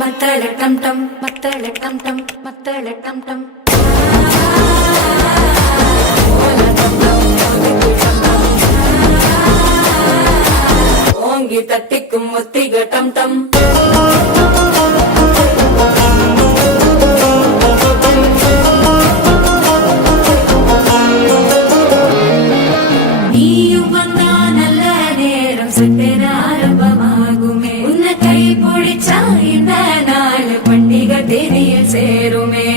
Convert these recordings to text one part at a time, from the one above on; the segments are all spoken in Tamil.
மத்தள டம் டம் மத்தள டம் டம் மத்தள டம் டம் ஓங்கி தட்டிக்கும் ஒத்திக டம் டம் நீயும் வந்தா நல்ல நேரம் சட்டென ஆரம்பமாகுமே உன்னை கை பிடிச்சா இந்த நாள் பண்டிகை தேதியில் சேருமே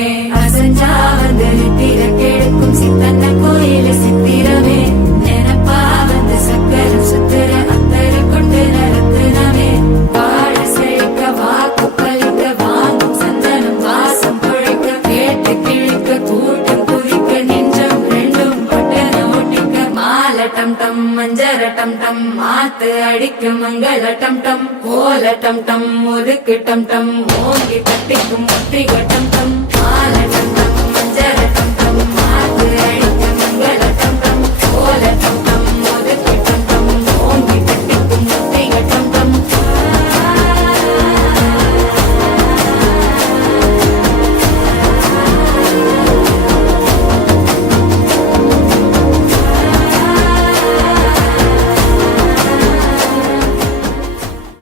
அசஞ்சா வந்து திறக்கெடுக்கும் சித்தன்ன கோயில சித்திரமே நினப்பா வந்து சக்கரம் சுத்துற அத்தரை கொண்டு நடத்துனவே வாழ செழிக்க வாக்கு பலிக்க வாங்கும் சந்தனம் வாசம் பொழைக்க கேட்டு கிழிக்க கூட்டம் குதிக்க நெஞ்சம் ரெண்டும் பட்டன ஒட்டிக்க மால டம் டம் மஞ்சர டம் டம் மாத்து அடிக்க மங்கள டம் டம் கோல டம் டம் ஒதுக்கு டம் டம் ஓங்கி தட்டிக்கும் ஒத்திக டம்